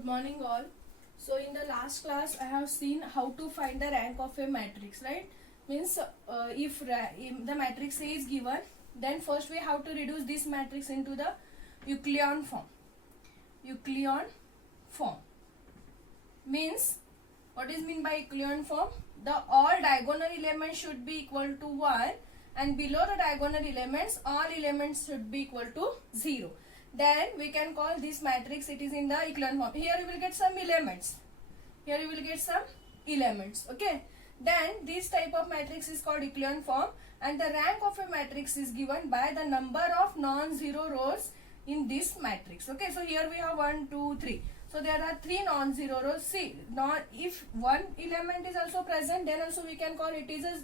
Good morning all. So in the last class I have seen how to find the rank of a matrix, right? Means if the matrix A is given, then first we have to reduce this matrix into the Euclidean form. Euclidean form means, what is mean by Euclidean form? The all diagonal elements should be equal to 1 and below the diagonal elements all elements should be equal to 0. Then we can call this matrix, it is in the Euclidean form. Here you will get some elements. Here you will get some elements. Okay. Then this type of matrix is called Euclidean form, and the rank of a matrix is given by the number of non-zero rows in this matrix. Okay. So here we have 1, 2, 3. So there are 3 non-zero rows. See, if one element is also present, then also we can call it is a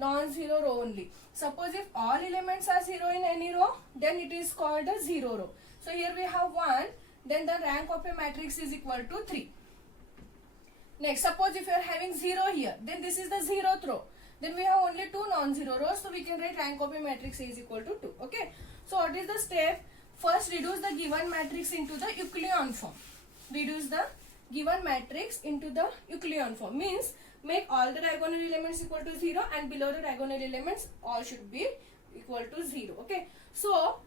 non-zero row only. Suppose if all elements are 0 in any row, then it is called a 0 row. So here we have 1, then the rank of a matrix is equal to 3. Next, suppose if you are having 0 here, then this is the 0th row. Then we have only 2 non-zero rows, so we can write rank of a matrix A is equal to 2. Okay. So what is the step? First, reduce the given matrix into the Euclidean form. Reduce the given matrix into the Euclidean form means make all the diagonal elements equal to 0 and below the diagonal elements all should be equal to 0. Okay. So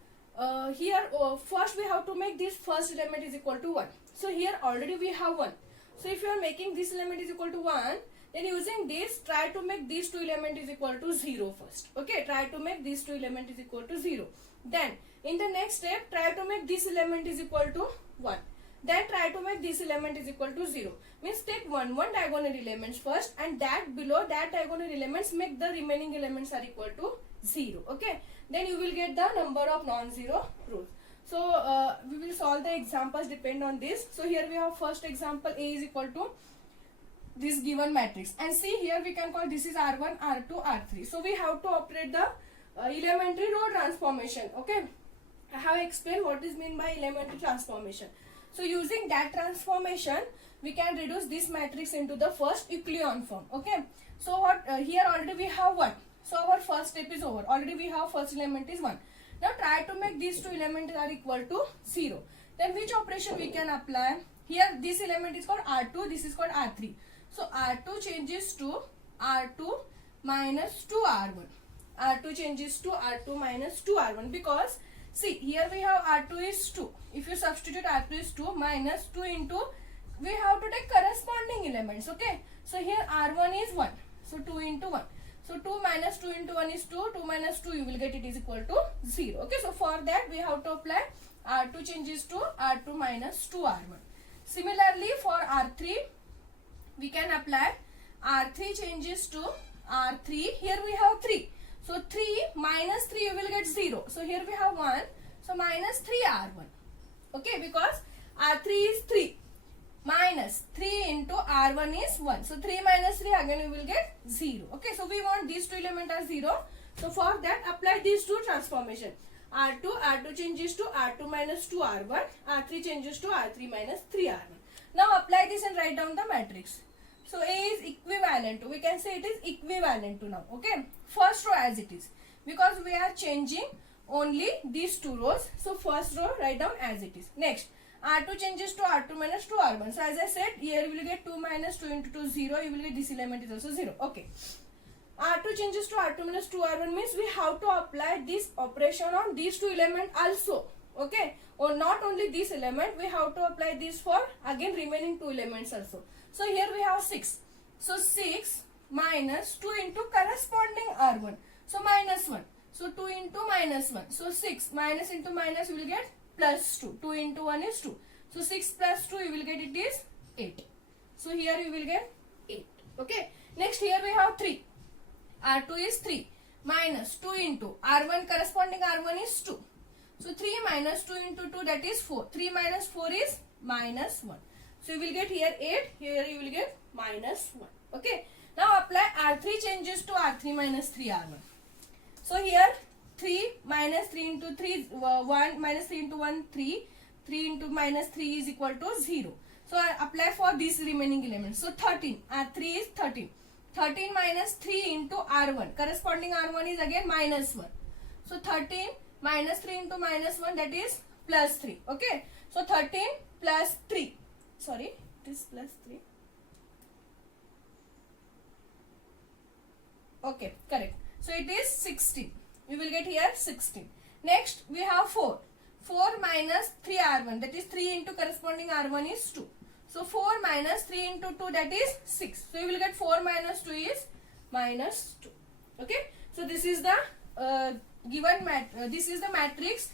here first we have to make this first element is equal to 1. So here already we have 1. So if you are making this element is equal to 1, then using this try to make these two elements is equal to 0 first. Okay. Try to make these two elements is equal to 0. Then in the next step try to make this element is equal to 1. Then try to make this element is equal to 0. Means take one diagonal elements first and that below that diagonal elements make the remaining elements are equal to 0. Okay. Then you will get the number of non-zero rows. So we will solve the examples depend on this. So here we have first example A is equal to this given matrix. And see here we can call this is R1, R2, R3. So we have to operate the elementary row transformation. Okay. I have explained what is meant by elementary transformation. So using that transformation, we can reduce this matrix into the first Euclidean form. Okay. So what here already we have 1. So our first step is over. Already we have first element is 1. Now try to make these two elements are equal to 0. Then which operation we can apply? Here this element is called R2. This is called R3. So R2 changes to R2 minus 2R1. R2 changes to R2 minus 2R1 because see here we have R2 is 2. If you substitute R2 is 2 minus 2 into, we have to take corresponding elements. Okay. So here R1 is 1. So 2 into 1. So 2 minus 2 into 1 is 2. 2 minus 2 you will get it is equal to 0. Okay. So for that we have to apply R2 changes to R2 minus 2R1. Similarly for R3 we can apply R3 changes to R3. Here we have 3. So 3 minus 3 you will get 0. So here we have 1. So minus 3R1. Okay, because R3 is 3. Minus 3 into R1 is 1. So 3 minus 3 again we will get 0. Okay, so we want these two elements as 0. So for that apply these two transformation. R2 changes to R2 minus 2R1. R3 changes to R3 minus 3R1. Now apply this and write down the matrix. So A is equivalent to, we can say it is equivalent to now. Okay. First row as it is. Because we are changing only these two rows. So first row write down as it is. Next. R2 changes to R2 minus 2R1. So as I said, here you will get 2 minus 2 into 2 0. You will get this element is also 0. Okay. R2 changes to R2 minus 2R1 means we have to apply this operation on these two elements also. Okay. Or not only this element, we have to apply this for again remaining two elements also. So here we have 6. So 6 minus 2 into corresponding R1. So minus 1. So 2 into minus 1. So 6 minus into minus you will get plus 2. 2 into 1 is 2. So 6 plus 2 you will get it is 8. So here you will get 8. Okay. Next here we have 3. R2 is 3 minus 2 into R1 corresponding R1 is 2. So 3 minus 2 into 2 that is 4. 3 minus 4 is minus 1. So you will get here 8. Here you will get minus 1. Okay. Now apply R3 changes to R3 minus 3R1. So here 3 minus 3 into 3 1 minus 3 into 1 3. 3 into minus 3 is equal to 0. So I apply for these remaining elements. So 13. R3 is 13. 13 minus 3 into R1. Corresponding R1 is again minus 1. So 13 minus 3 into minus 1 that is plus 3. Okay. So 13 plus 3. sorry, it is plus 3. Okay, correct. So it is 16. We will get here 16. Next we have 4. 4 minus 3r1, that is 3 into corresponding r1 is 2. So 4 minus 3 into 2, that is 6. So you will get 4 minus 2 is minus 2. Okay. So this is the this is the matrix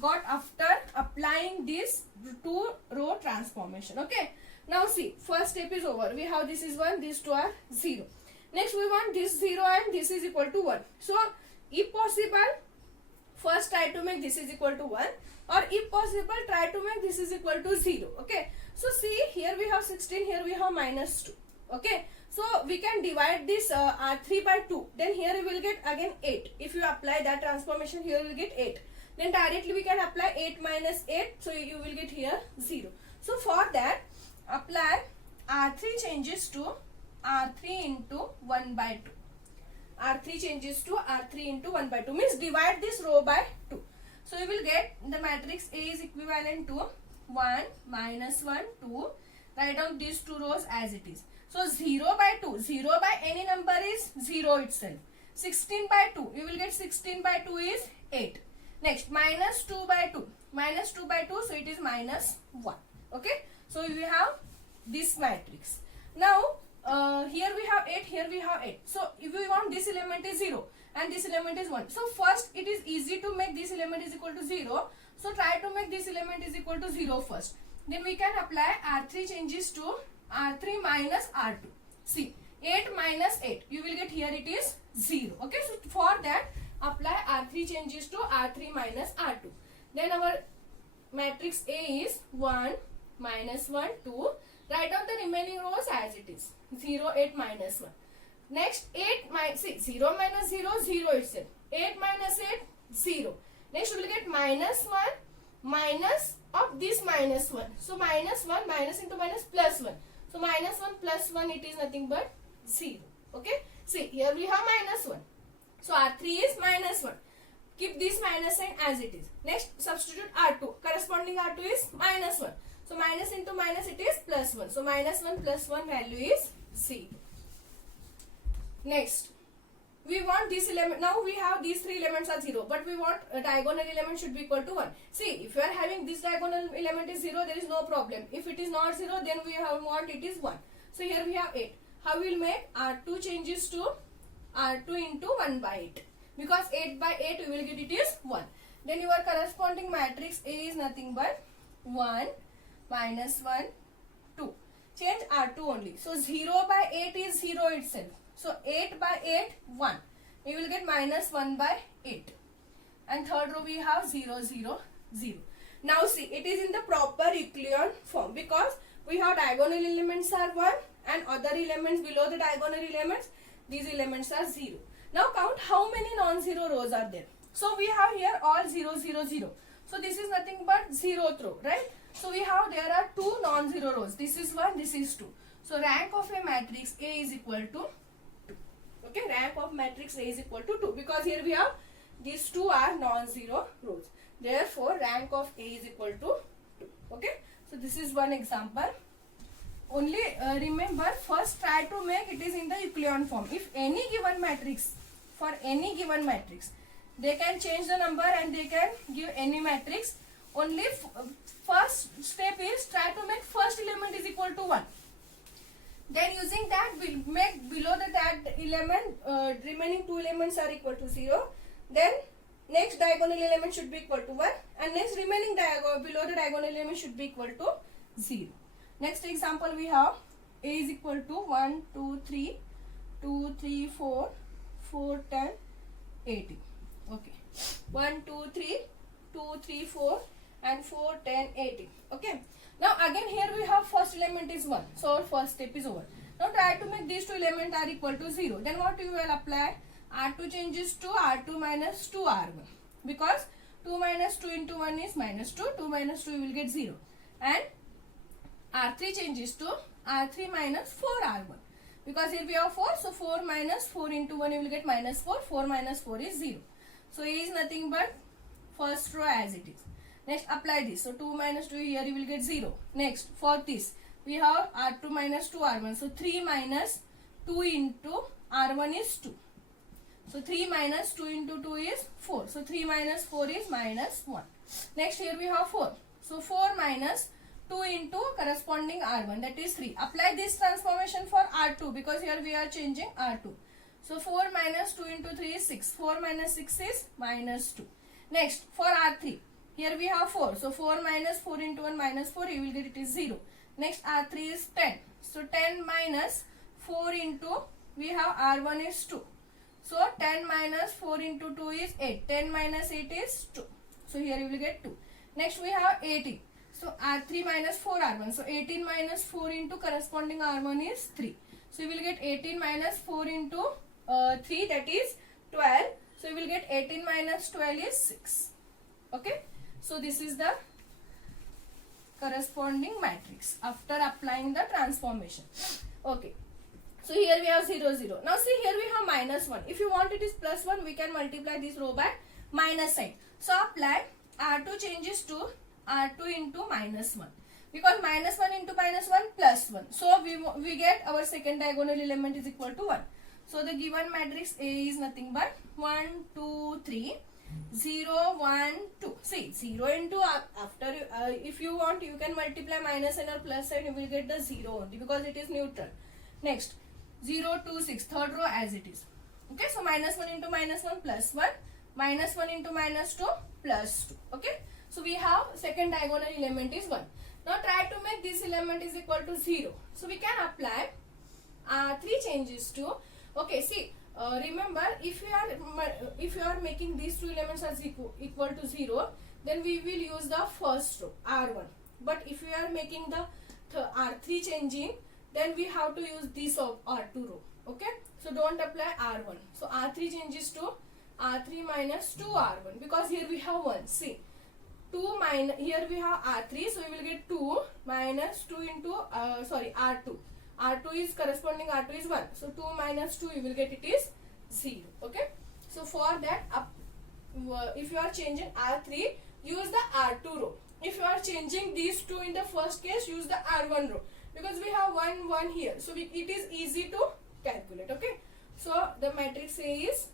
got after applying this 2 row transformation. Okay. Now see, first step is over. We have this is 1, these 2 are 0. Next we want this 0 and this is equal to 1. So if possible, first try to make this is equal to 1, or if possible try to make this is equal to 0. Okay. So see, here we have 16, here we have minus 2. Okay. So we can divide this R3 by 2. Then here we will get again 8. If you apply that transformation, here you will get 8. Then directly we can apply 8 minus 8. So you will get here 0. So for that, apply R3 changes to R3 into 1 by 2. R3 changes to R3 into 1 by 2. Means divide this row by 2. So you will get the matrix A is equivalent to 1, minus 1, 2. Write down these 2 rows as it is. So 0 by 2. 0 by any number is 0 itself. 16 by 2. You will get 16 by 2 is 8. Next, minus 2 by 2. Minus 2 by 2. So it is minus 1. Okay. So we have this matrix. Now, here we have 8. Here we have 8. So if we want this element is 0 and this element is 1. So first it is easy to make this element is equal to 0. So try to make this element is equal to 0 first. Then we can apply R3 changes to R3 minus R2. See, 8 minus 8. You will get here it is 0. Okay, so for that apply R3 changes to R3 minus R2. Then our matrix A is 1, minus 1, 2. Write down the remaining rows as it is. 0, 8, minus 1. Next, 8 minus 6. 0 minus 0, 0 itself. 8 minus 8, 0. Next, we will get minus 1, minus of this minus 1. So, minus 1, minus into minus, plus 1. So, minus 1 plus 1, it is nothing but 0. Okay. See, here we have minus 1. So, R3 is minus 1. Keep this minus sign as it is. Next, substitute R2. Corresponding R2 is minus 1. So, minus into minus, it is plus 1. So, minus 1 plus 1 value is 0. Next, we want this element. Now, we have these 3 elements are 0. But we want a diagonal element should be equal to 1. See, if you are having this diagonal element is 0, there is no problem. If it is not 0, then we want it is 1. So, here we have 8. How we will make? R2 changes to R2 into 1 by 8. Because 8 by 8, we will get it is 1. Then your corresponding matrix A is nothing but 1, minus 1, 2. Change R2 only. So 0 by 8 is 0 itself. So 8 by 8, 1. We will get minus 1 by 8. And third row we have 0, 0, 0. Now see, it is in the proper Euclidean form because we have diagonal elements are 1 and other elements below the diagonal elements, these elements are 0. Now count how many non-zero rows are there. So we have here all 0, 0, 0. So this is nothing but 0th row, right? So we have there are 2 non-zero rows. This is 1, this is 2. So rank of a matrix A is equal to 2. Okay, rank of matrix A is equal to 2 because here we have these 2 are non-zero rows. Therefore, rank of A is equal to 2. Okay, so this is one example. Only remember, first try to make it is in the Euclidean form. If any given matrix, for any given matrix, they can change the number and they can give any matrix. Only first step is try to make first element is equal to 1. Then using that, we'll make below the that element, remaining 2 elements are equal to 0. Then next diagonal element should be equal to 1 and next remaining below the diagonal element should be equal to 0. Next example we have A is equal to 1, 2, 3, 2, 3, 4, 4, 10, 18. Okay. 1, 2, 3, 2, 3, 4 and 4, 10, 18. Okay. Now again here we have first element is 1. So our first step is over. Now try to make these 2 elements are equal to 0. Then what you will apply? R2 changes to R2 minus 2R1. Because 2 minus 2 into 1 is minus 2. 2 minus 2 you will get 0. And R3 changes to R3 minus 4R1. Because here we have 4. So 4 minus 4 into 1 you will get minus 4. 4 minus 4 is 0. So A is nothing but first row as it is. Next apply this. So 2 minus 2, here you will get 0. Next for this we have R2 minus 2 R1. So 3 minus 2 into R1 is 2. So 3 minus 2 into 2 is 4. So 3 minus 4 is minus 1. Next here we have 4. So 4 minus 2 into corresponding R1, that is 3. Apply this transformation for R2 because here we are changing R2. So 4 minus 2 into 3 is 6. 4 minus 6 is minus 2. Next for R3. Here we have 4. So 4 minus 4 into 1 minus 4, you will get it is 0. Next R3 is 10. So 10 minus 4 into, we have R1 is 2. So 10 minus 4 into 2 is 8. 10 minus 8 is 2. So here you will get 2. Next we have 18. So R3 minus 4 R1. So 18 minus 4 into corresponding R1 is 3. So you will get 18 minus 4 into 3, that is 12. So you will get 18 minus 12 is 6. Okay. So this is the corresponding matrix after applying the transformation. Okay. So here we have 0, 0. Now see, here we have minus 1. If you want it is plus 1, we can multiply this row by minus sign. So apply R2 changes to R2 into minus 1. Because minus 1 into minus 1 plus 1. So we get our second diagonal element is equal to 1. So the given matrix A is nothing but 1, 2, 3, 0, 1, 2. See, 0 into after, if you want, you can multiply minus and or plus sign, you will get the 0 only because it is neutral. Next, 0, 2, 6, third row as it is. Okay, so minus 1 into minus 1 plus 1, minus 1 into minus 2 plus 2. Okay, so we have second diagonal element is 1. Now try to make this element is equal to 0. So we can apply 3 changes to, okay, see, remember if you are making these two elements as equal to 0, then we will use the first row R1. But if we are making the R3 changing, then we have to use this of R2 row. Okay, so don't apply R1. So R3 changes to R3 minus 2 R1 because here we have 1. See, 2 minus, here we have R3, so we will get 2 minus 2 into R2. R2 is corresponding, R2 is 1. So 2 minus 2, you will get it is 0. Okay, so for that, if you are changing R3, use the R2 row. If you are changing these two in the first case, use the R1 row. Because we have 1, 1 here. So it is easy to calculate. Okay. So the matrix A is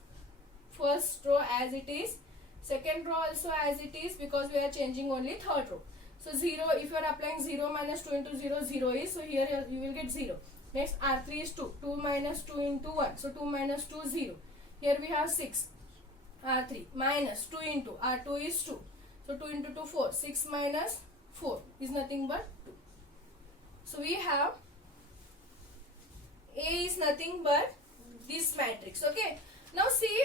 first row as it is. Second row also as it is because we are changing only third row. So 0, if you are applying 0 minus 2 into 0, 0 is. So here you will get 0. Next R3 is 2. 2 minus 2 into 1. So 2 minus 2 is 0. Here we have 6. R3 minus 2 into R2 is 2. So 2 into 2, 4. 6 minus 4 is nothing but 2. So we have A is nothing but this matrix. Okay. Now see,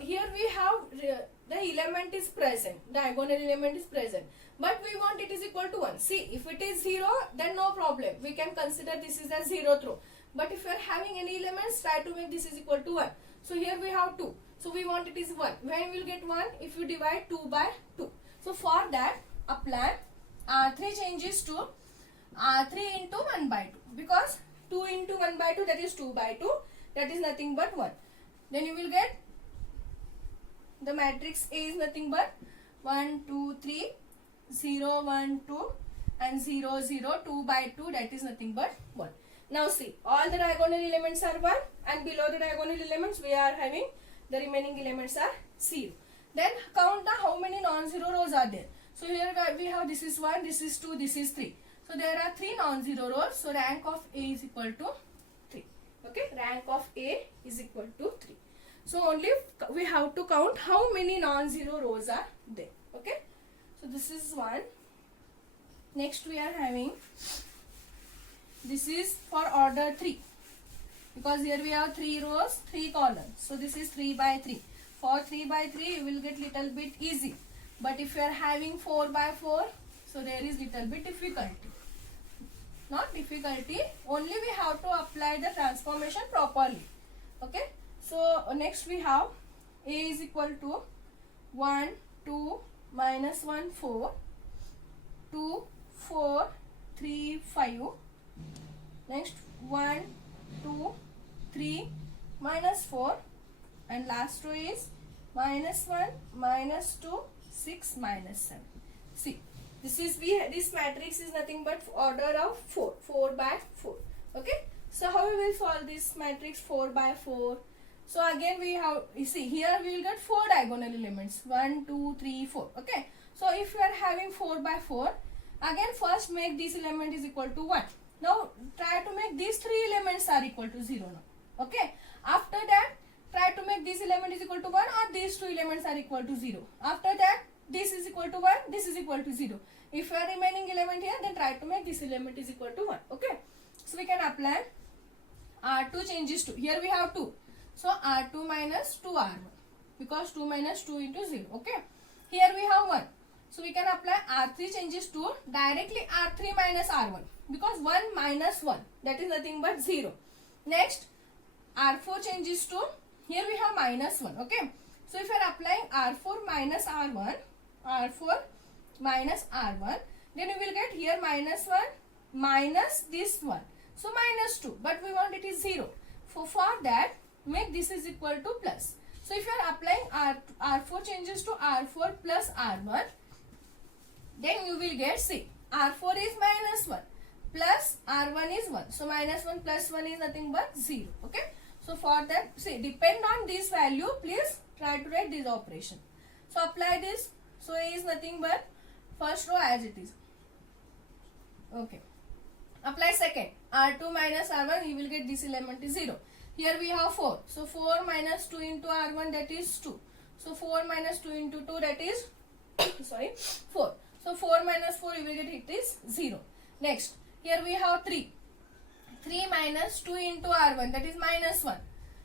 here we have the element is present. Diagonal element is present. But we want it is equal to 1. See, if it is 0, then no problem. We can consider this is a 0th row. But if you are having any elements, try to make this is equal to 1. So here we have 2. So we want it is 1. When we will get 1? If you divide 2 by 2. So for that, apply R3 changes to R3 into 1 by 2. Because 2 into 1 by 2, that is 2 by 2. That is nothing but 1. Then you will get the matrix A is nothing but 1, 2, 3, 0, 1, 2 and 0, 0, 2 by 2, that is nothing but 1. Now see, all the diagonal elements are 1 and below the diagonal elements we are having the remaining elements are 0. Then count the how many non-zero rows are there. So here we have this is 1, this is 2, this is 3. So there are 3 non-zero rows. So rank of A is equal to 3. Okay, rank of A is equal to 3. So only we have to count how many non-zero rows are there. Okay, so this is 1. Next we are having, this is for order 3. Because here we have 3 rows, 3 columns. So this is 3 by 3. For 3 by 3 you will get little bit easy. But if you are having 4 by 4, so there is little bit difficulty. Not difficulty, only we have to apply the transformation properly. Okay, so next we have A is equal to 1, 2, minus 1, 4, 2, 4, 3, 5. Next 1, 2, 3, minus 4. And last row is minus 1, minus 2, 6, minus 7. see, this matrix is nothing but order of 4 by 4. Okay, so how we will solve this matrix 4 by 4? So again we have, you see, here we will get 4 diagonal elements, 1 2 3 4. Okay, so if you are having 4 by 4, again first make this element is equal to 1. Now try to make these 3 elements are equal to 0 now. Okay, after that try to make this element is equal to 1 or these 2 elements are equal to 0. After that this is equal to 1, this is equal to 0. If you are remaining element here, then try to make this element is equal to 1. Okay, so we can apply R2 changes to, here we have 2. So R2 minus 2R1, because 2 minus 2 into 0. Okay, here we have 1. So we can apply R3 changes to directly R3 minus R1, because 1 minus 1, that is nothing but 0. Next R4 changes to, here we have minus 1. Okay, so if you are applying R4 minus R1, R4 minus R1, then you will get here minus 1 minus this 1. So minus 2, but we want it is 0. For that, make this is equal to plus. So if you are applying R4 changes to R4 plus R1, then you will get, see, R4 is minus 1 plus R1 is 1. So minus 1 plus 1 is nothing but 0. Okay, so for that, see, depend on this value, please try to write this operation. So apply this. So A is nothing but first row as it is. Okay, apply second, R2 minus R1, you will get this element is 0. Here we have 4. So 4 minus 2 into R1, that is 2. So 4 minus 2 into 2, that is 4. So 4 minus 4, you will get it is 0. Next, here we have 3. 3 minus 2 into R1, that is minus 1.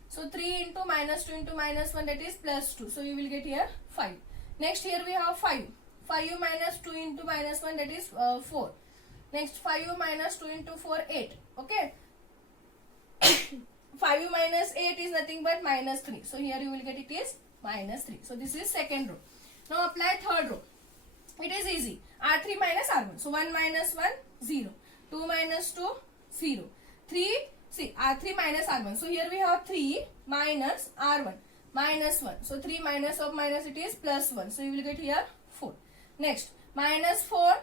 So 3 into minus 2 into minus 1, that is plus 2. So you will get here 5. Next, here we have 5. 5 minus 2 into minus 1, that is 4. Next, 5 minus 2 into 4, 8. Okay. 5 minus 8 is nothing but minus 3. So here you will get it is minus 3. So this is second row. Now apply third row. It is easy. R3 minus R1. So 1 minus 1, 0. 2 minus 2, 0. 3, see, R3 minus R1. So here we have 3 minus R1. Minus 1. So 3 minus of minus, it is plus 1. So you will get here 4. Next, minus 4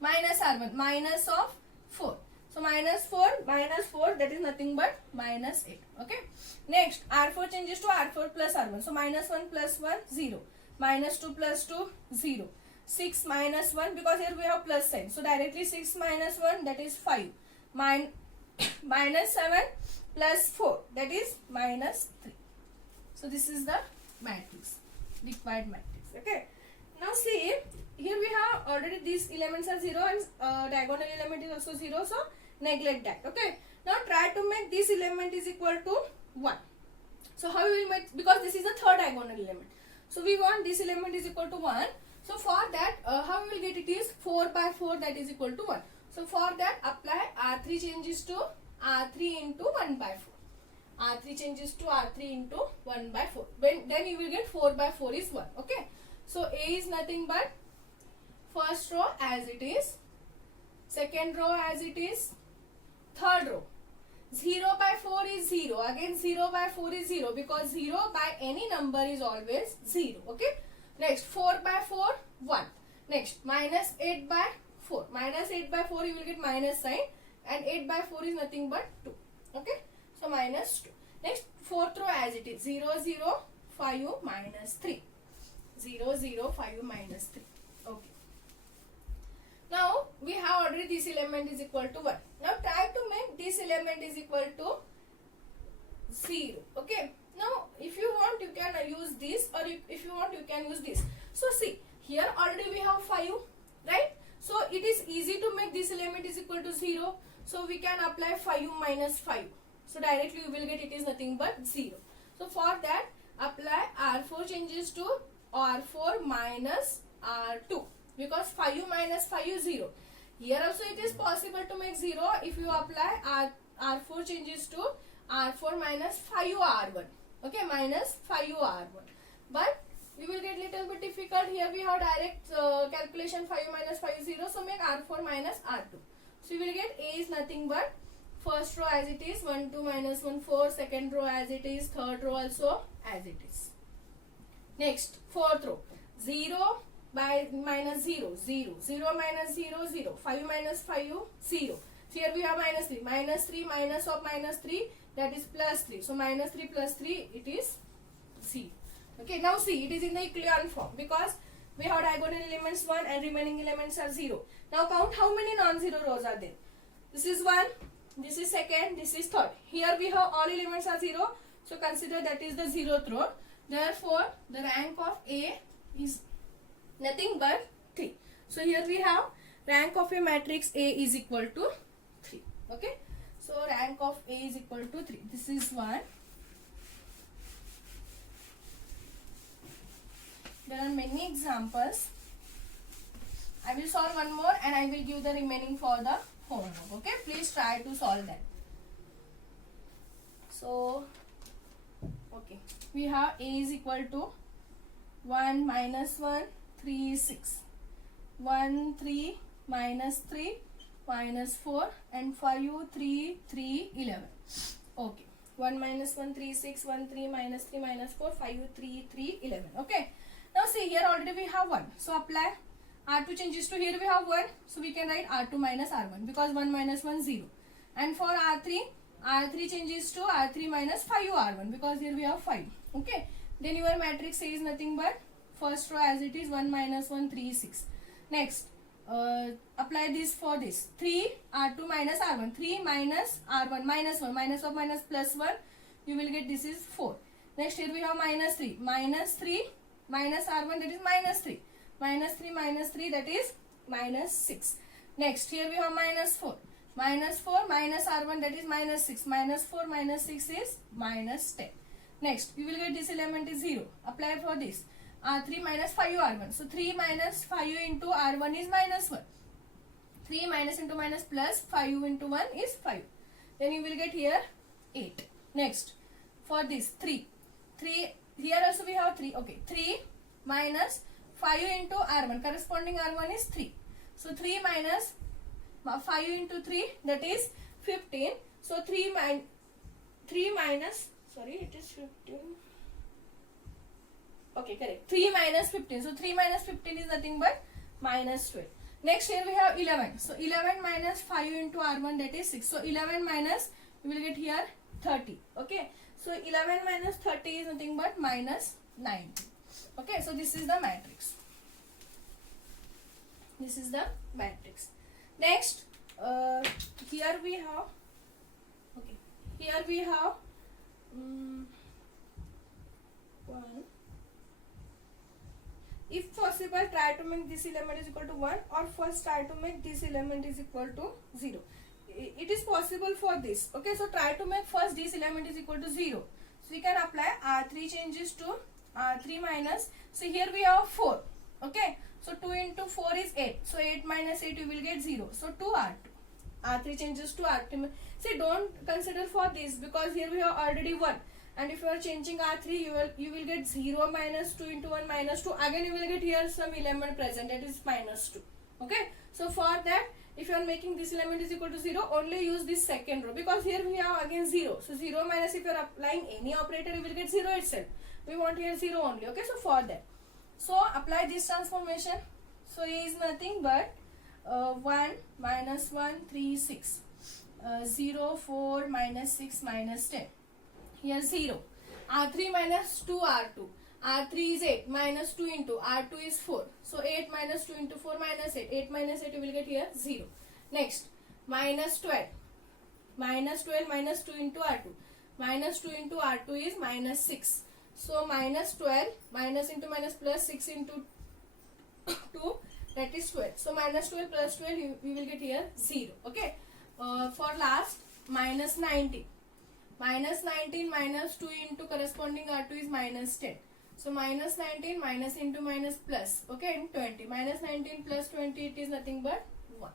minus R1. Minus of 4. So minus 4, that is nothing but minus 8. Okay. Next, R4 changes to R4 plus R1. So minus 1 plus 1, 0. Minus 2 plus 2, 0. 6 minus 1, because here we have plus sign. So directly 6 minus 1, that is 5. Minus 7 plus 4, that is minus 3. So this is the matrix, required matrix. Okay. Now see, here we have already these elements are 0 and diagonal element is also 0. So neglect that. Okay. Now try to make this element is equal to 1. So how we will make, because this is the third diagonal element. So we want this element is equal to 1. So for that, how we will get it is 4 by 4, that is equal to 1. So for that, apply R3 changes to R3 into 1 by 4. R3 changes to R3 into 1 by 4. Then you will get 4 by 4 is 1. Okay. So A is nothing but first row as it is, second row as it is, third row. 0 by 4 is 0. Again 0 by 4 is 0, because 0 by any number is always 0. Okay. Next, 4 by 4, 1. Next, minus 8 by 4. Minus 8 by 4 you will get minus sign, and 8 by 4 is nothing but 2. Okay. So minus 2. Next, fourth row as it is, 0, 0, 5 minus 3. 0, 0, 5 minus 3. Okay. Now we have already this element is equal to 1. Now try to make this element is equal to 0. Okay. Now if you want, you can use this, or if you want, you can use this. So see, here already we have 5, right? So it is easy to make this element is equal to 0. So we can apply 5 minus 5. So directly you will get it is nothing but 0. So for that, apply R4 changes to R4 minus R2, because 5 minus 5 is 0. Here also it is possible to make 0 if you apply R4 changes to R4 minus 5R1. Okay, minus 5R1. But we will get little bit difficult. Here we have direct calculation, 5 minus 5 is 0. So make R4 minus R2. So you will get A is nothing but first row as it is, 1, 2 minus 1, 4. Second row as it is, third row also as it is. Next, fourth row, 0, by minus 0, 0, 0 minus 0, 0, 5 minus 5, 0. So here we have minus 3 minus of minus 3, that is plus 3. So minus 3 plus 3, it is 0. Okay, now see, it is in the echelon form because we have diagonal elements 1 and remaining elements are 0. Now count how many non-zero rows are there. This is 1, this is second, this is third. Here we have all elements are 0. So consider that is the 0th row. Therefore, the rank of A is nothing but 3. So here we have rank of a matrix A is equal to 3. Okay. So rank of A is equal to 3. This is 1. There are many examples. I will solve one more and I will give the remaining for the homework. Okay. Please try to solve that. So, okay. We have A is equal to 1 minus 1, 3, 6. 1, 3, minus 3, minus 4 and 5, 3, 3, 11. Okay. 1 minus 1, 3, 6, 1, 3, minus 3, minus 4, 5, 3, 3, 11. Okay. Now see here already we have 1. So apply R2 changes to here we have 1. So we can write R2 minus R1 because 1 minus 1 0. And for R3 changes to R3 minus 5R1 because here we have 5. Okay. Then your matrix A is nothing but first row as it is 1 minus 1 3 6. Next apply this for this 3 R2 minus R1, 3 minus R1 minus 1, minus of minus plus 1, you will get this is 4. Next here we have minus 3 minus R1 that is minus 3, minus 3 minus 3 that is minus 6. Next here we have minus 4 minus R1 that is minus 6, minus 4 minus 6 is minus 10. Next you will get this element is 0. Apply for this R3 minus 5R1. So 3 minus 5 into R1 is minus 1. 3 minus into minus plus 5 into 1 is 5. Then you will get here 8. Next for this 3 here also we have 3. Okay, 3 minus 5 into R1, corresponding R1 is 3. So 3 minus 5 into 3 that is 15. So 3 minus sorry it is 15. Okay, correct. 3 minus 15. So 3 minus 15 is nothing but minus 12. Next here we have 11. So 11 minus 5 into R1 that is 6. So 11 minus you will get here 30. Okay. So 11 minus 30 is nothing but minus 9. Okay. So this is the matrix. This is the matrix. Next here we have one. If possible, try to make this element is equal to 1 or first try to make this element is equal to 0. It is possible for this. Okay, so try to make first this element is equal to 0. So we can apply R3 changes to R3 minus. So here we have 4. Okay, so 2 into 4 is 8. So 8 minus 8 you will get 0. So 2 R2. R3 changes to R3. See, don't consider for this because here we have already 1. And if you are changing R3, you will get 0 minus 2 into 1 minus 2. Again, you will get here some element present, that is minus 2. Okay. So for that, if you are making this element is equal to 0, only use this second row because here we have again 0. So 0 minus if you are applying any operator, you will get 0 itself. We want here 0 only. Okay. So for that. So apply this transformation. So A is nothing but 1 minus 1, 3, 6. 0, 4, minus 6, minus 10. Here 0. R3 minus 2 R2. R3 is 8 minus 2 into R2 is 4. So 8 minus 2 into 4 minus 8. 8 minus 8 you will get here 0. Next minus 12. Minus 12 minus 2 into R2. Minus 2 into R2 is minus 6. So minus 12 minus into minus plus 6 into 2 that is 12. So minus 12 plus 12 you will get here 0. Okay. For last minus 19. Minus 19 minus 2 into corresponding R2 is minus 10. So minus 19 minus into minus plus. Okay, and 20. Minus 19 plus 20 it is nothing but 1.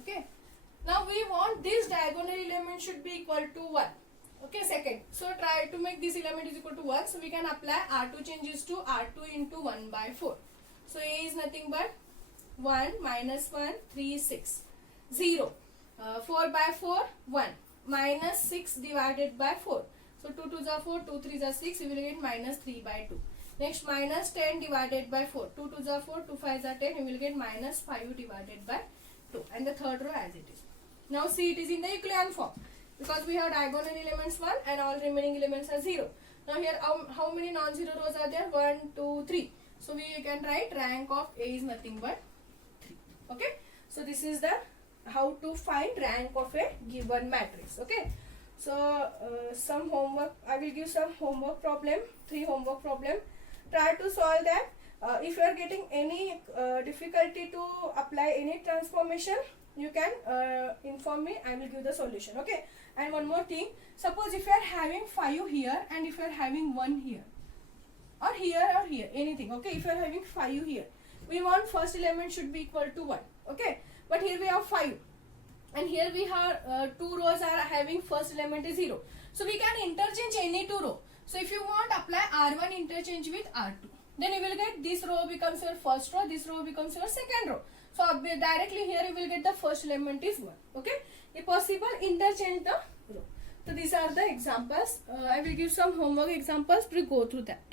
Okay. Now we want this diagonal element should be equal to 1. Okay, second. So try to make this element is equal to 1. So we can apply R2 changes to R2 into 1 by 4. So A is nothing but 1 minus 1, 3, 6. 0. 4 by 4, 1. Minus 6 divided by 4. So 2 2s are 4, 2 3s are 6. You will get minus 3 by 2. Next, minus 10 divided by 4. 2 2s are 4, 2 5s are 10. You will get minus 5 divided by 2. And the third row as it is. Now see, it is in the Euclidean form. Because we have diagonal elements 1 and all remaining elements are 0. Now here, how many non-zero rows are there? 1, 2, 3. So we can write rank of A is nothing but 3. Okay. So this is the how to find rank of a given matrix. Okay. So some homework, I will give some homework problem, 3 homework problem. Try to solve that. If you are getting any difficulty to apply any transformation, you can inform me. I will give the solution. Okay. And one more thing, suppose if you are having 5 here and if you are having 1 here or here, anything. Okay. If you are having 5 here, we want first element should be equal to 1. Okay. But here we have 5 and here we have 2 rows are having first element is 0. So we can interchange any 2 row. So if you want, apply R1 interchange with R2. Then you will get this row becomes your first row, this row becomes your second row. So directly here you will get the first element is 1. Okay. If possible, interchange the row. So these are the examples. I will give some homework examples to go through that.